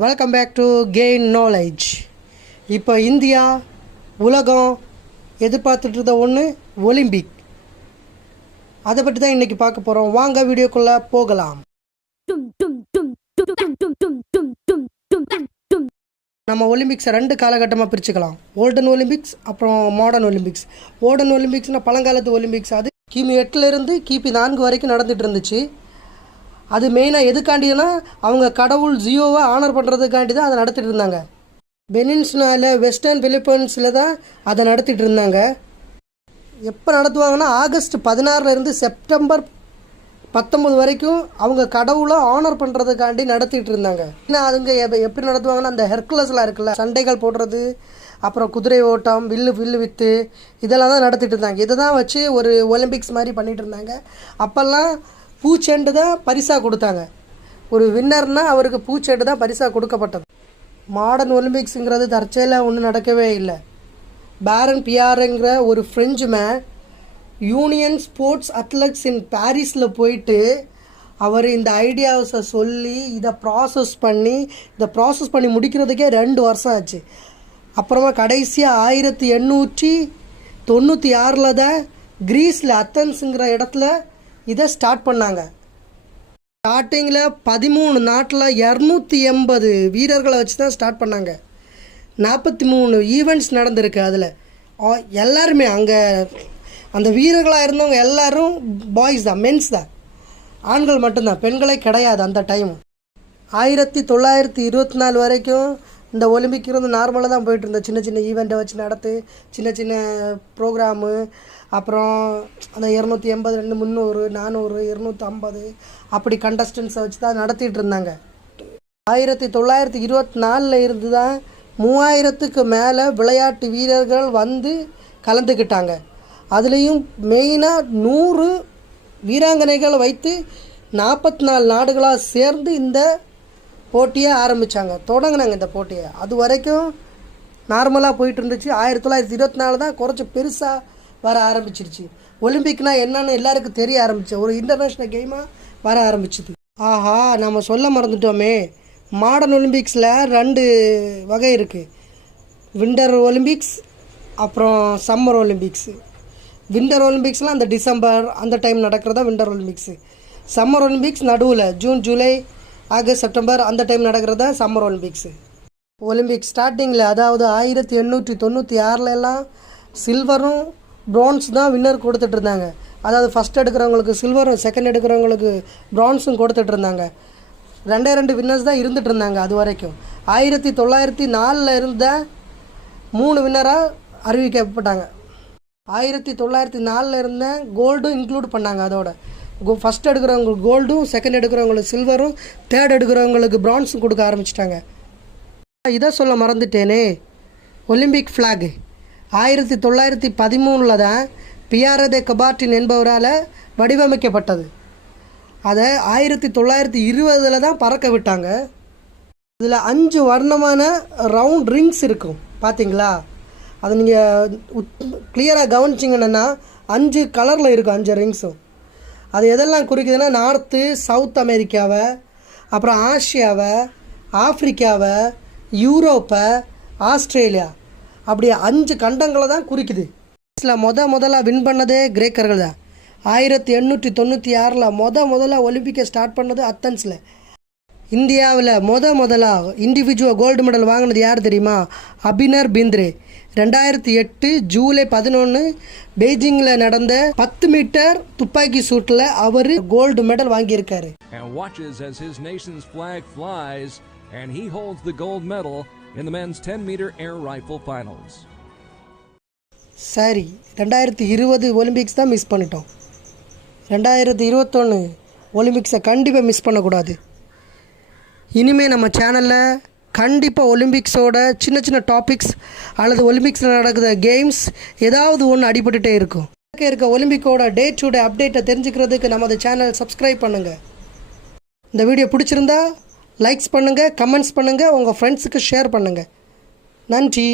Welcome back to gain knowledge. இப்போ India உலகம் எதிர்பார்த்துட்டு இருந்த ஒன்று ஒலிம்பிக். அதை பற்றி தான் இன்றைக்கி பார்க்க போகிறோம். வாங்க வீடியோக்குள்ளே போகலாம். நம்ம ஒலிம்பிக்ஸை ரெண்டு காலகட்டமாக பிரிச்சுக்கலாம். ஓல்டன் ஒலிம்பிக்ஸ் அப்புறம் மாடர்ன் ஒலிம்பிக்ஸ். ஓல்டன் ஒலிம்பிக்ஸ்னால் பழங்காலத்து ஒலிம்பிக்ஸ். அது கிமு 8லேருந்து கிபி 4 வரைக்கும் நடந்துகிட்டு இருந்துச்சு. அது மெயினாக எதுக்காண்டினா அவங்க கடவுள் ஜியோவை ஆனர் பண்ணுறதுக்காண்டி தான் அதை நடத்திட்டு இருந்தாங்க. பெனின்சுலாவில் வெஸ்டர்ன் பிலிப்பைன்ஸில் தான் அதை நடத்திட்டு இருந்தாங்க. எப்போ நடத்துவாங்கன்னா ஆகஸ்ட் 16லேருந்து செப்டம்பர் 19 வரைக்கும் அவங்க கடவுளை ஆனர் பண்ணுறதுக்காண்டி நடத்திட்டு இருந்தாங்க. ஏன்னா அதுங்க எப்படி நடத்துவாங்கன்னா அந்த ஹெர்குலஸ்லாம் இருக்குல்ல, சண்டைகள் போடுறது, அப்புறம் குதிரை ஓட்டம், வில்லு வித்து இதெல்லாம் தான் நடத்திட்டு இருந்தாங்க. இதை தான் வச்சு ஒரு ஒலிம்பிக்ஸ் மாதிரி பண்ணிகிட்டு இருந்தாங்க. அப்போல்லாம் பூச்செண்டு தான் பரிசாக கொடுத்தாங்க. ஒரு வின்னர்னால் அவருக்கு பூச்செண்டு தான் பரிசாக கொடுக்கப்பட்டது. மாடர்ன் ஒலிம்பிக்ஸுங்கிறது தற்செயலாக ஒன்றும் நடக்கவே இல்லை. பேரன் பியாருங்கிற ஒரு French man union sports athletes in பாரிஸில் போயிட்டு அவர் இந்த ஐடியாஸை சொல்லி இதை ப்ராசஸ் பண்ணி முடிக்கிறதுக்கே 2 வருஷம் ஆச்சு. அப்புறமா கடைசியாக 1896 தான் கிரீஸில் அத்தன்ஸுங்கிற இடத்துல இதை ஸ்டார்ட் பண்ணாங்க. ஸ்டார்டிங்கில் 13 நாட்டில் 280 வீரர்களை வச்சு தான் ஸ்டார்ட் பண்ணாங்க. 43 ஈவெண்ட்ஸ் நடந்திருக்கு. அதில் எல்லாருமே அங்கே அந்த வீரர்களாக இருந்தவங்க எல்லோரும் பாய்ஸ் தான், மென்ஸ் தான், ஆண்கள் மட்டும்தான், பெண்களே கிடையாது அந்த டைம். 1924 வரைக்கும் இந்த ஒலிம்பிக் இருந்து நார்மலாக தான் போயிட்டு இருந்தேன். சின்ன சின்ன ஈவெண்ட்டை வச்சு நடத்து, சின்ன சின்ன ப்ரோக்ராமு, அப்புறம் அந்த 280, 300, 400, 250 அப்படி கண்டஸ்டன்ஸை வச்சு தான் நடத்திட்டு இருந்தாங்க. 1924 இருந்து தான் 3000க்கு மேலே விளையாட்டு வீரர்கள் வந்து கலந்துக்கிட்டாங்க. அதுலேயும் மெயினாக 100 வீராங்கனைகளை வைத்து 44 நாடுகளாக சேர்ந்து இந்த போட்டியை ஆரம்பித்தாங்க, தொடங்கினாங்க இந்த போட்டியை. அது வரைக்கும் நார்மலாக போயிட்டு இருந்துச்சு. 1924 தான் குறைச்சி பெருசாக வர ஆரம்பிச்சிருச்சு. ஒலிம்பிக்னால் என்னன்னு எல்லாருக்கும் தெரிய ஆரம்பிச்சு, ஒரு இன்டர்நேஷ்னல் கேமாக வர ஆரம்பிச்சிது. ஆஹா, நம்ம சொல்ல மறந்துட்டோமே, மாடர்ன் ஒலிம்பிக்ஸில் 2 வகை இருக்குது. விண்டர் ஒலிம்பிக்ஸ் அப்புறம் சம்மர் ஒலிம்பிக்ஸு. விண்டர் ஒலிம்பிக்ஸ்லாம் அந்த டிசம்பர் அந்த டைம் நடக்கிறதா விண்டர் ஒலிம்பிக்ஸு. சம்மர் ஒலிம்பிக்ஸ் நடுவில் ஜூன், ஜூலை, ஆகஸ்ட், செப்டம்பர் அந்த டைம் நடக்கிறதா சம்மர் ஒலிம்பிக்ஸு. ஒலிம்பிக் ஸ்டார்டிங்கில் அதாவது 1896 சில்வரும் ப்ரான்ஸ் தான் வின்னர் கொடுத்துட்டு இருந்தாங்க. அதாவது ஃபஸ்ட் எடுக்கிறவங்களுக்கு சில்வரும், செகண்ட் எடுக்கிறவங்களுக்கு ப்ரான்ஸும் கொடுத்துட்டு இருந்தாங்க. 2 வின்னர்ஸ் தான் இருந்துகிட்டு இருந்தாங்க அது வரைக்கும். 1904 இருந்த 3 வின்னராக அறிவிக்கப்பட்டாங்க. 1904 இருந்த கோல்டும் இன்க்ளூட் பண்ணாங்க. அதோட ஃபஸ்ட் எடுக்கிறவங்களுக்கு கோல்டும், செகண்ட் எடுக்கிறவங்களுக்கு சில்வரும், தேர்ட் எடுக்கிறவங்களுக்கு ப்ரான்ஸும் கொடுக்க ஆரம்பிச்சிட்டாங்க. இதை சொல்ல மறந்துட்டேனே, ஒலிம்பிக் ஃப்ளாக் 1913 தான் பியாரே தே கபார்டின் என்பவரால் வடிவமைக்கப்பட்டது. அதை 1920 தான் பறக்க விட்டாங்க. இதில் 5 வர்ணமான ரவுண்ட் ரிங்ஸ் இருக்கும், பார்த்தீங்களா? அதை நீங்கள் கிளியராக கவனிச்சிங்கன்னா 5 கலரில் இருக்கும், 5 ரிங்ஸும். அது எதெல்லாம் குறிக்குதுன்னா நார்த்து, சவுத் அமெரிக்காவை, அப்புறம் ஆசியாவை, ஆஃப்ரிக்காவை, யூரோப்பை, ஆஸ்திரேலியா, அப்படி 5 கண்டங்களை தான் குறிக்குது. இதில் முதல்ல வின் பண்ணதே கிரேக்கர்கள் தான். 1896 முதல்ல ஒலிம்பிக்கை ஸ்டார்ட் பண்ணது அத்தன்ஸில். இந்தியாவில் முதலாக இண்டிவிஜுவல் கோல்டு மெடல் வாங்கினது யார் தெரியுமா? அபினர் பிந்த்ரே. 2008 ஜூலை 11 பெய்ஜிங்கில் நடந்த 10 மீட்டர் துப்பாக்கி சூட்டில் அவர் கோல்டு மெடல் வாங்கியிருக்காரு. And he holds the gold medal in the men's 10-meter air rifle finals. சரி, 2020 ஒலிம்பிக்ஸ் தான் மிஸ் பண்ணிட்டோம். 2021 ஒலிம்பிக்ஸை கண்டிப்பாக மிஸ் பண்ணக்கூடாது. இனிமேல் நம்ம சேனலில் கண்டிப்பாக ஒலிம்பிக்ஸோட சின்ன சின்ன டாபிக்ஸ் அல்லது ஒலிம்பிக்ஸில் நடக்கிற கேம்ஸ் ஏதாவது ஒன்று அடிபட்டுகிட்டே இருக்கும். ஒலிம்பிக்கோட டே டு டே அப்டேட்டை தெரிஞ்சுக்கிறதுக்கு நமது சேனல் சப்ஸ்கிரைப் பண்ணுங்கள். இந்த வீடியோ பிடிச்சிருந்தா லைக்ஸ் பண்ணுங்கள், கமெண்ட்ஸ் பண்ணுங்கள், உங்கள் ஃப்ரெண்ட்ஸுக்கு ஷேர் பண்ணுங்கள். நன்றி.